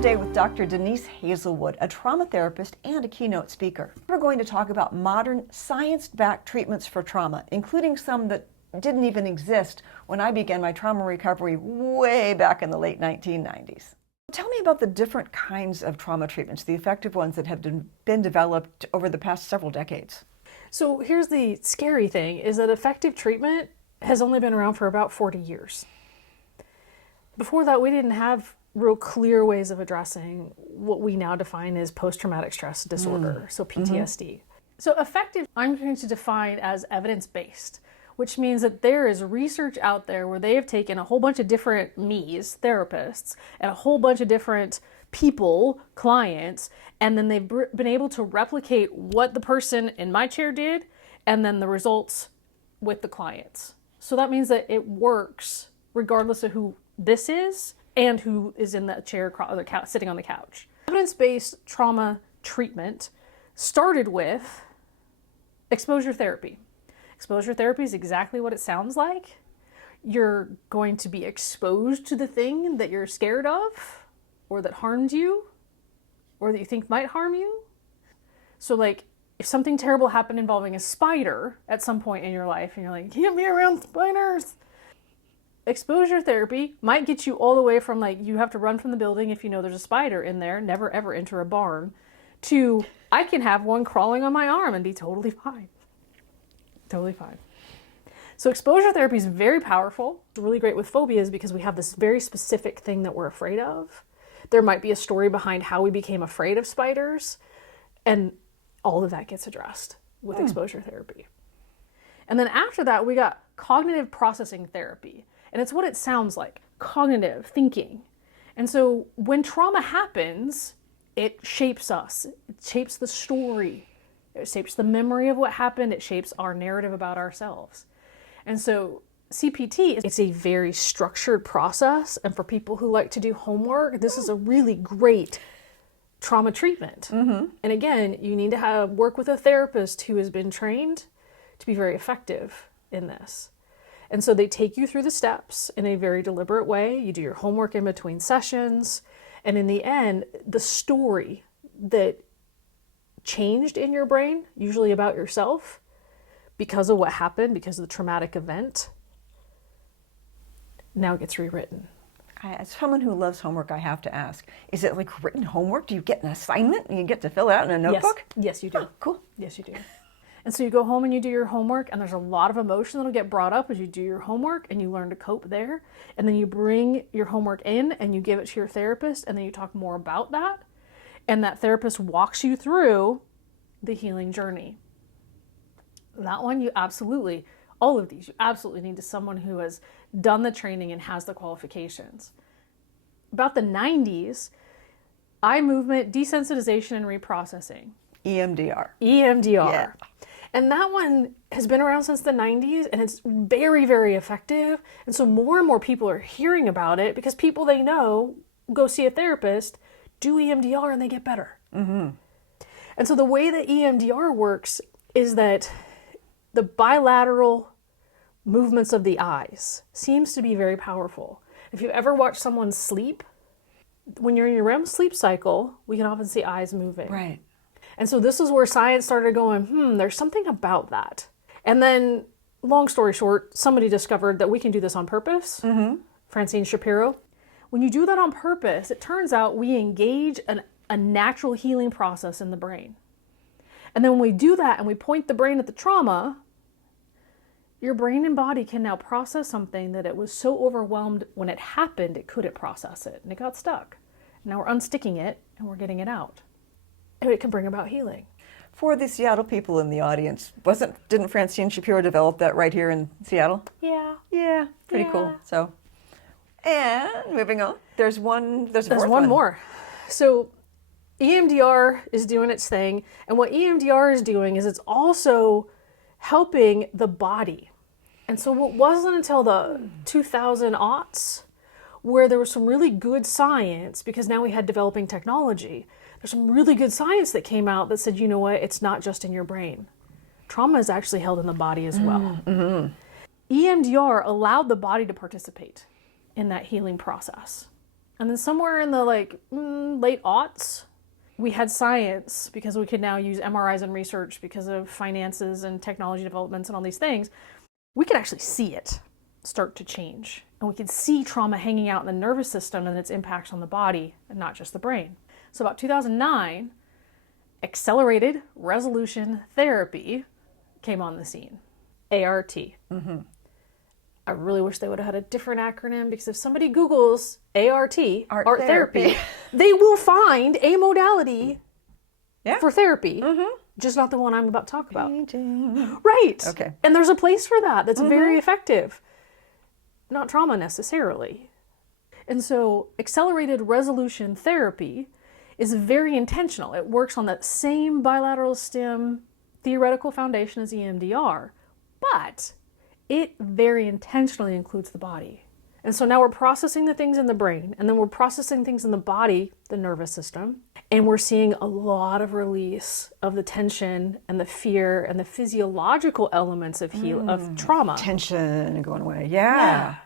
today with Dr. Denise Haselwood, a trauma therapist and a keynote speaker. We're going to talk about modern science-backed treatments for trauma, including some that didn't even exist when I began my trauma recovery way back in the late 1990s. Tell me about the different kinds of trauma treatments, the effective ones that have been developed over the past several decades. So here's the scary thing, is that effective treatment has only been around for about 40 years. Before that, we didn't have real clear ways of addressing what we now define as post-traumatic stress disorder, so PTSD. So effective, I'm going to define as evidence-based, which means that there is research out there where they have taken a whole bunch of different me's, therapists, and a whole bunch of different people, clients, and then they've been able to replicate what the person in my chair did, and then the results with the clients. So that means that it works regardless of who this is and who is in the chair or the couch, sitting on the couch. Evidence-based trauma treatment started with exposure therapy. Exposure therapy is exactly what it sounds like. You're going to be exposed to the thing that you're scared of, or that harmed you, or that you think might harm you. So like, if something terrible happened involving a spider at some point in your life, and you're like, get me around spiders. Exposure therapy might get you all the way from like, you have to run from the building if you know there's a spider in there, never ever enter a barn, to I can have one crawling on my arm and be totally fine. Totally fine. So exposure therapy is very powerful. It's really great with phobias because we have this very specific thing that we're afraid of. There might be a story behind how we became afraid of spiders, and all of that gets addressed with exposure therapy. And then after that, we got cognitive processing therapy. And it's what it sounds like, cognitive thinking. And so when trauma happens, it shapes us. It shapes the story. It shapes the memory of what happened. It shapes our narrative about ourselves. And so CPT, it's a very structured process. And for people who like to do homework, this is a really great trauma treatment. And again, you need to work with a therapist who has been trained to be very effective in this. And so they take you through the steps in a very deliberate way. You do your homework in between sessions. And in the end, the story that changed in your brain, usually about yourself, because of what happened, because of the traumatic event, now gets rewritten. As someone who loves homework, I have to ask, is it like written homework? Do you get an assignment and you get to fill it out in a notebook? Yes, you do. Oh, cool. Yes, you do. And so you go home and you do your homework, and there's a lot of emotion that'll get brought up as you do your homework, and you learn to cope there. And then you bring your homework in and you give it to your therapist, and then you talk more about that. And that therapist walks you through the healing journey. That one, all of these, you absolutely need someone who has done the training and has the qualifications. About the 90s, eye movement desensitization and reprocessing. EMDR. Yeah. And that one has been around since the 90s, and it's very, very effective. And so more and more people are hearing about it because people they know go see a therapist, do EMDR, and they get better. And so the way that EMDR works is that the bilateral movements of the eyes seems to be very powerful. If you've ever watched someone sleep, when you're in your REM sleep cycle, we can often see eyes moving. Right. And so this is where science started going, there's something about that. And then, long story short, somebody discovered that we can do this on purpose. Francine Shapiro. When you do that on purpose, it turns out we engage a natural healing process in the brain. And then when we do that and we point the brain at the trauma, your brain and body can now process something that it was so overwhelmed when it happened, it couldn't process it, and it got stuck. Now we're unsticking it and we're getting it out. And it can bring about healing. For the Seattle people in the audience, didn't Francine Shapiro develop that right here in Seattle? Yeah. Yeah, pretty cool. So, and moving on, there's one more. So EMDR is doing its thing, and what EMDR is doing is it's also helping the body. And so it wasn't until the 2000 aughts where there was some really good science, because now we had developing technology. There's some really good science that came out that said, you know what, it's not just in your brain. Trauma is actually held in the body as well. EMDR allowed the body to participate in that healing process. And then somewhere in the late aughts, we had science, because we could now use MRIs in research because of finances and technology developments and all these things. We could actually see it start to change. And we could see trauma hanging out in the nervous system and its impacts on the body and not just the brain. So about 2009, accelerated resolution therapy came on the scene. ART. I really wish they would have had a different acronym, because if somebody Googles ART, art therapy, they will find a modality for therapy, just not the one I'm about to talk about. Right. Okay. And there's a place for that that's very effective. Not trauma necessarily. And so accelerated resolution therapy is very intentional. It works on that same bilateral stem theoretical foundation as EMDR, but it very intentionally includes the body. And so now we're processing the things in the brain, and then we're processing things in the body, the nervous system, and we're seeing a lot of release of the tension and the fear and the physiological elements of of trauma. Tension going away. Yeah.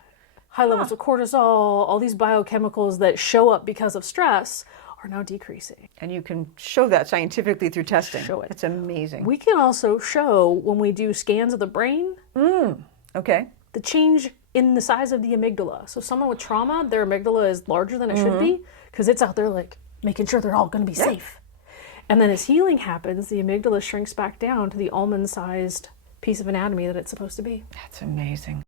High levels of cortisol, all these biochemicals that show up because of stress are now decreasing. And you can show that scientifically through testing. Show it. It's amazing. We can also show, when we do scans of the brain, Okay. the change in the size of the amygdala. So someone with trauma, their amygdala is larger than it should be, because it's out there making sure they're all going to be safe. And then as healing happens, the amygdala shrinks back down to the almond-sized piece of anatomy that it's supposed to be. That's amazing.